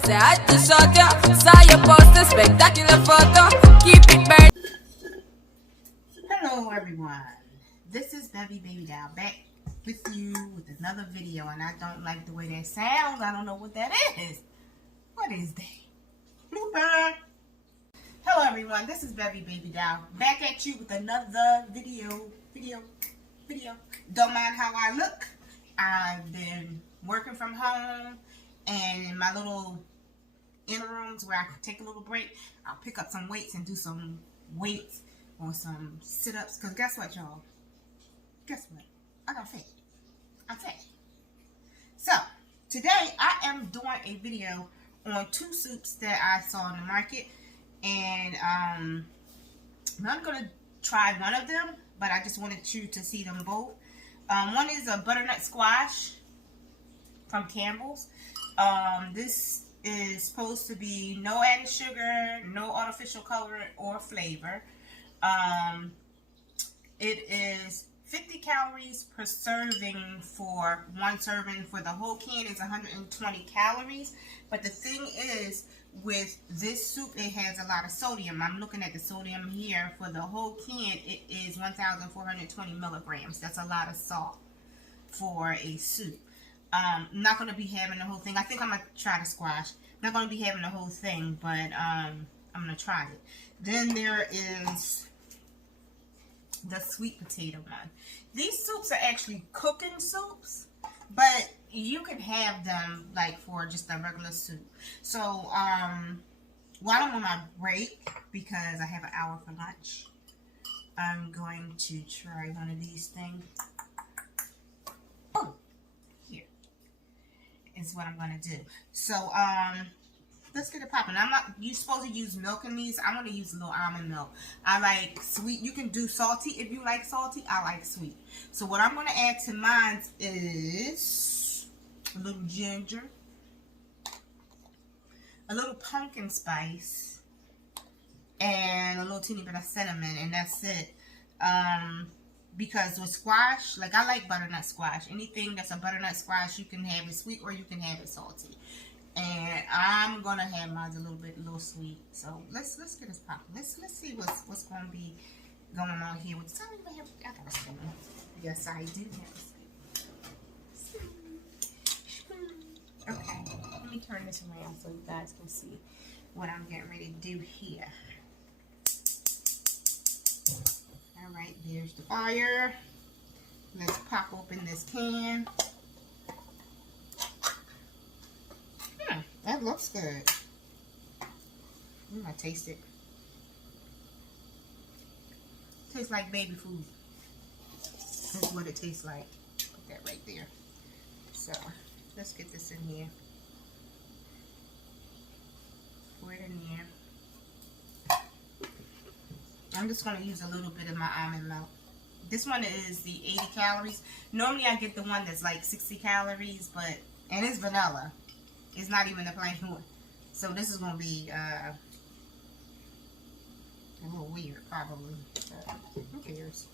Say I just shot ya, saw your poster, spectacular photo, keep it burning. Hello everyone, this is Baby Doll back with you with another video, and I don't like the way that sounds. I don't know what that is. What is that? Blooper. Hello everyone, this is Baby Doll back at you with another video. Don't mind how I look. I've been working from home, and in my little interims where I can take a little break, I'll pick up some weights and do some weights or some sit-ups. Because guess what, y'all? Guess what? I got fat. I'm fat. So, today I am doing a video on two soups that I saw in the market. And I'm not going to try one of them, but I just wanted you to see them both. One is a butternut squash from Campbell's. This is supposed to be no added sugar, no artificial color or flavor. It is 50 calories per serving for one serving. For the whole can is 120 calories. But the thing is, with this soup, it has a lot of sodium. I'm looking at the sodium here. For the whole can, it is 1,420 milligrams. That's a lot of salt for a soup. I'm not going to be having the whole thing. I think I'm going to try the squash. I'm not going to be having the whole thing, but I'm going to try it. Then there is the sweet potato one. These soups are actually cooking soups, but you can have them like for just a regular soup. So while I'm on my break, because I have an hour for lunch, I'm going to try one of these things. Oh, here is what I'm going to do. So let's get it popping. You're supposed to use milk in these. I'm going to use a little almond milk. I like sweet. You can do salty if you like salty. I like sweet. So what I'm going to add to mine is a little ginger, a little pumpkin spice, and a little teeny bit of cinnamon, and that's it. Because with squash, like I like butternut squash. Anything that's a butternut squash, you can have it sweet or you can have it salty. And I'm gonna have mine a little sweet. So let's get this popping. Let's see what's gonna be going on here. With I don't even have. I got a spoon. Yes, I do have a spoon. Okay, let me turn this around so you guys can see what I'm getting ready to do here. All right, there's the fire. Let's pop open this can. That looks good. I'm gonna taste it. Tastes like baby food. That's what it tastes like. Put that right there. So let's get this in here. Pour it in there. I'm just gonna use a little bit of my almond milk. This one is the 80 calories. Normally I get the one that's like 60 calories, and it's vanilla. It's not even the plain one. So this is going to be a little weird, probably. But who cares?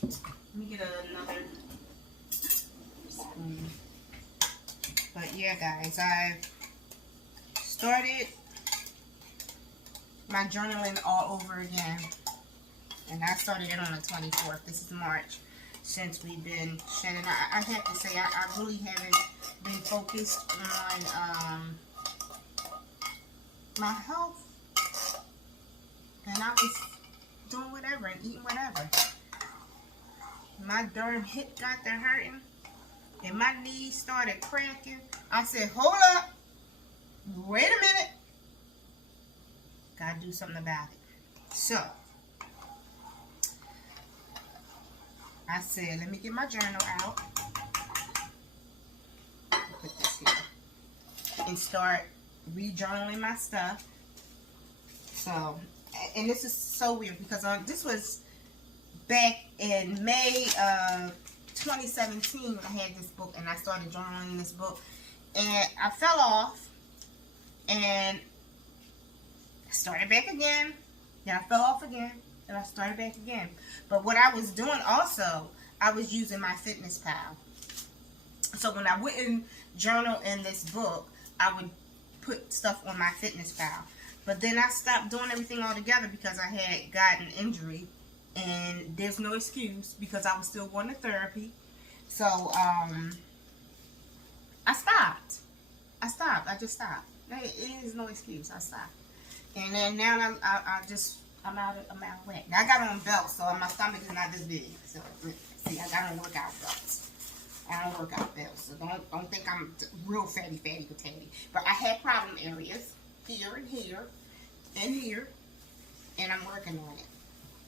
Let me get another spoon. But yeah, guys, I've started my journaling all over again. And I started it on the 24th. This is March. Since we've been shedding, I have to say I really haven't been focused on my health, and I was doing whatever and eating whatever. My darn hip got to hurting, and my knees started cracking. I said, "Hold up, wait a minute, gotta do something about it." So I said, let me get my journal out. Put this here. And start re-journaling my stuff. So, and this is so weird because this was back in May of 2017 when I had this book and I started journaling in this book. And I fell off and I started back again. Then I fell off again. And I started back again. But what I was doing also, I was using my Fitness Pal. So when I wouldn't journal in this book, I would put stuff on my fitness pal. But then I stopped doing everything altogether because I had gotten injury, and there's no excuse because I was still going to therapy. So I stopped. I just stopped. It is no excuse. I stopped. And then now I'm out of whack. Now I got on belts, so my stomach is not this big. So see, I got on workout belts. I don't work out belts, so don't think I'm real fatty potato. But I had problem areas here and here and here, and I'm working on it.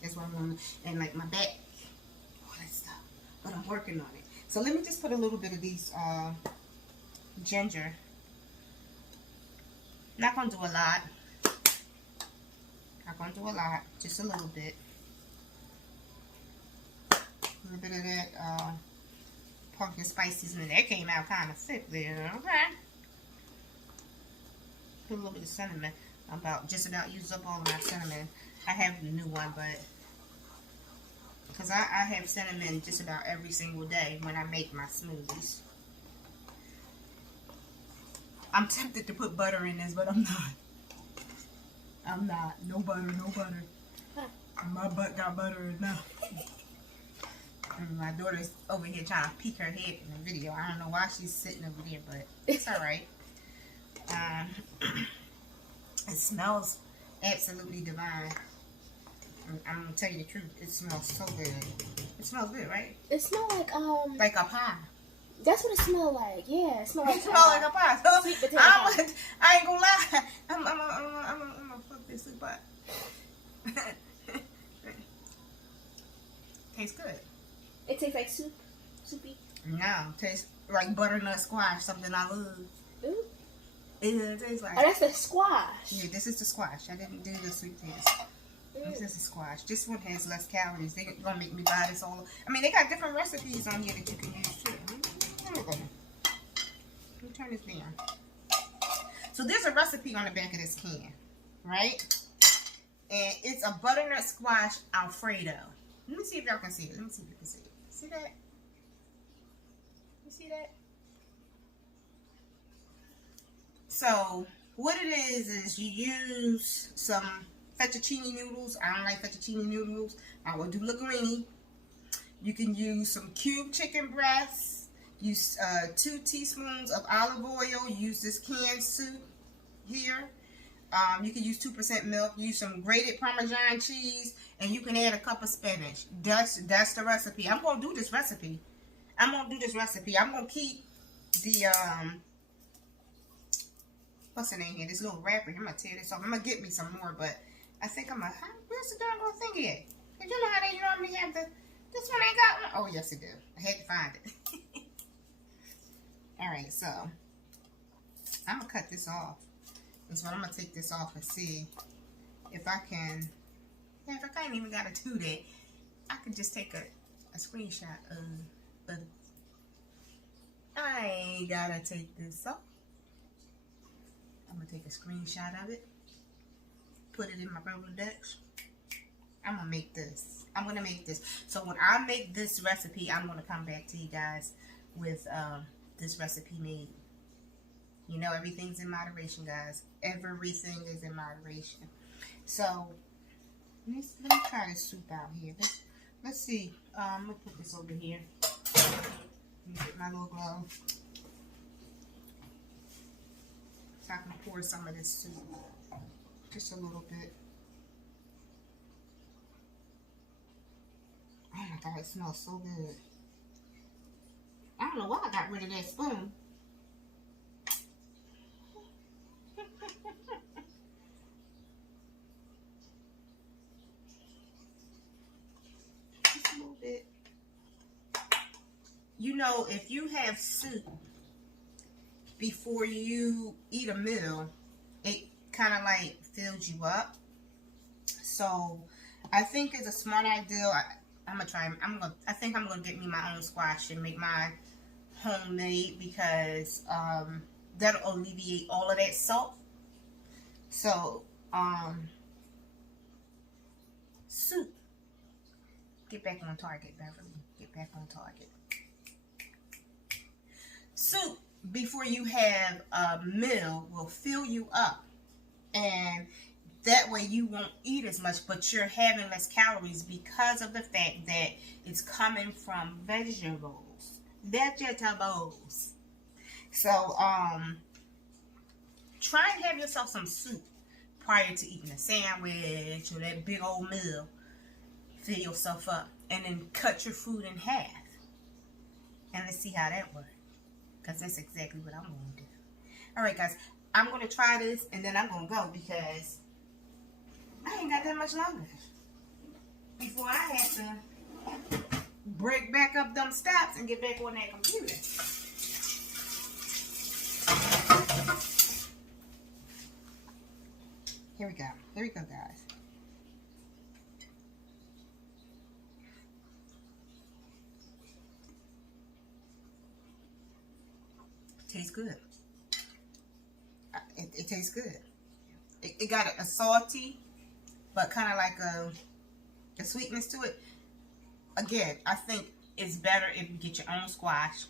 That's what I'm doing. And like my back, all that stuff. But I'm working on it. So let me just put a little bit of these ginger. Not gonna do a lot. Not gonna do a lot. Just a little bit. A little bit of that pumpkin spice seasoning. That came out kind of thick there. Okay. Put a little bit of cinnamon. I'm just about used up all of my cinnamon. I have the new one, but because I have cinnamon just about every single day when I make my smoothies. I'm tempted to put butter in this, but I'm not. I'm not. No butter, no butter. My butt got butter enough. And my daughter's over here trying to peek her head in the video. I don't know why she's sitting over there, but it's alright. It smells absolutely divine. I'm gonna tell you the truth. It smells so good. It smells good, right? It smells like a pie. That's what it smells like. Yeah, it smells like. It smells like a pie. So sweet potato pie. I ain't gonna lie. I'm gonna fuck this soup up. Tastes good. It tastes like soup, soupy. No, tastes like butternut squash, something I love. Ooh. It tastes like. Oh, that's the squash. Yeah, this is the squash. I didn't do the sweet peas. This is a squash. This one has less calories. They're gonna make me buy this all. I mean, they got different recipes on here that you can use too. Let me turn this down. So there's a recipe on the back of this can, right? And it's a butternut squash Alfredo. Let me see if y'all can see it. Let me see if you can see it. See that? You see that? So what it is you use some fettuccine noodles. I don't like fettuccine noodles. I will do linguine. You can use some cube chicken breasts. Use 2 teaspoons of olive oil. Use this canned soup here. You can use 2% milk. Use some grated Parmesan cheese, and you can add a cup of spinach. That's the recipe. I'm gonna do this recipe. I'm gonna keep the what's the name here? This little wrapper. I'm gonna tear this off. I'm gonna get me some more, but I think I'm gonna. Where's the darn thing at? Cause you know how they normally have the. This one ain't got one. Oh yes, it do. I had to find it. All right, so I'm gonna cut this off. And so I'm gonna take this off and see if I can. Yeah, if I can't even gotta do that, I can just take a screenshot of. I ain't gotta take this off. I'm gonna take a screenshot of it, put it in my Rolodex. I'm gonna make this. So when I make this recipe, I'm gonna come back to you guys with this recipe made. You know, everything's in moderation, guys. Everything is in moderation. So let me try this soup out here. Let's see. I'm gonna put this over here. Let me get my little glove so I can pour some of this soup. Just a little bit. Oh my God, it smells so good. I don't know why I got rid of that spoon. Just a little bit. You know, if you have soup before you eat a meal, it kind of like fills you up. So I think it's a smart idea. I think I'm gonna get me my own squash and make mine homemade because that'll alleviate all of that salt. So soup. Get back on target, Beverly. Get back on target. Soup before you have a meal will fill you up, and that way you won't eat as much, but you're having less calories because of the fact that it's coming from vegetables. So try and have yourself some soup prior to eating a sandwich or that big old meal. Fill yourself up, and then cut your food in half, and let's see how that works, because that's exactly what I'm going to do. Alright guys, I'm going to try this, and then I'm going to go, because I ain't got that much longer before I have to break back up them steps and get back on that computer. Here we go guys. Tastes good. It tastes good. It got a salty, but kind of like a sweetness to it. Again, I think it's better if you get your own squash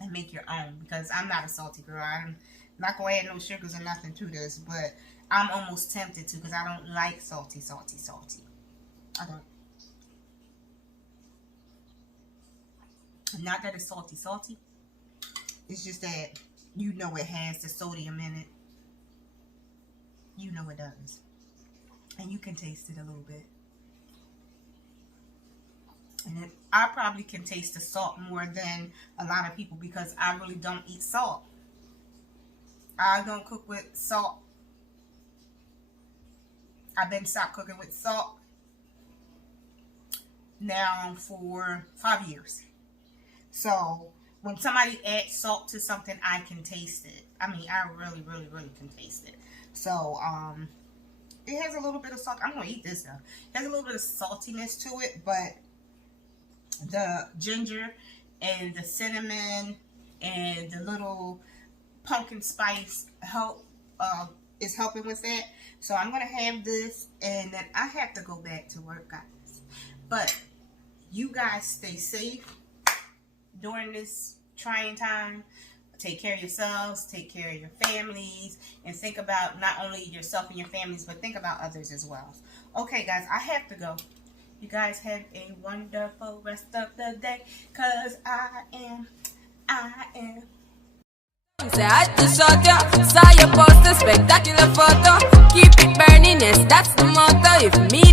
and make your own, because I'm not a salty girl. I'm not going to add no sugars or nothing to this, but I'm almost tempted to, because I don't like salty. I don't. Not that it's salty. It's just that you know it has the sodium in it. You know it does. And you can taste it a little bit. And then I probably can taste the salt more than a lot of people, because I really don't eat salt. I don't cook with salt. I've been stopped cooking with salt now for 5 years. So when somebody adds salt to something, I can taste it. I mean, I really can taste it. So, it has a little bit of salt. I'm going to eat this though. It has a little bit of saltiness to it, but the ginger and the cinnamon and the little pumpkin spice is helping with that. So I'm going to have this, and then I have to go back to work, guys. But you guys stay safe during this trying time. Take care of yourselves, take care of your families, and think about not only yourself and your families, but think about others as well. Okay, guys, I have to go. You guys have a wonderful rest of the day, because I am. Say I just saw you, saw your poster, spectacular photo. Keep it burning, yes, that's the motto. If me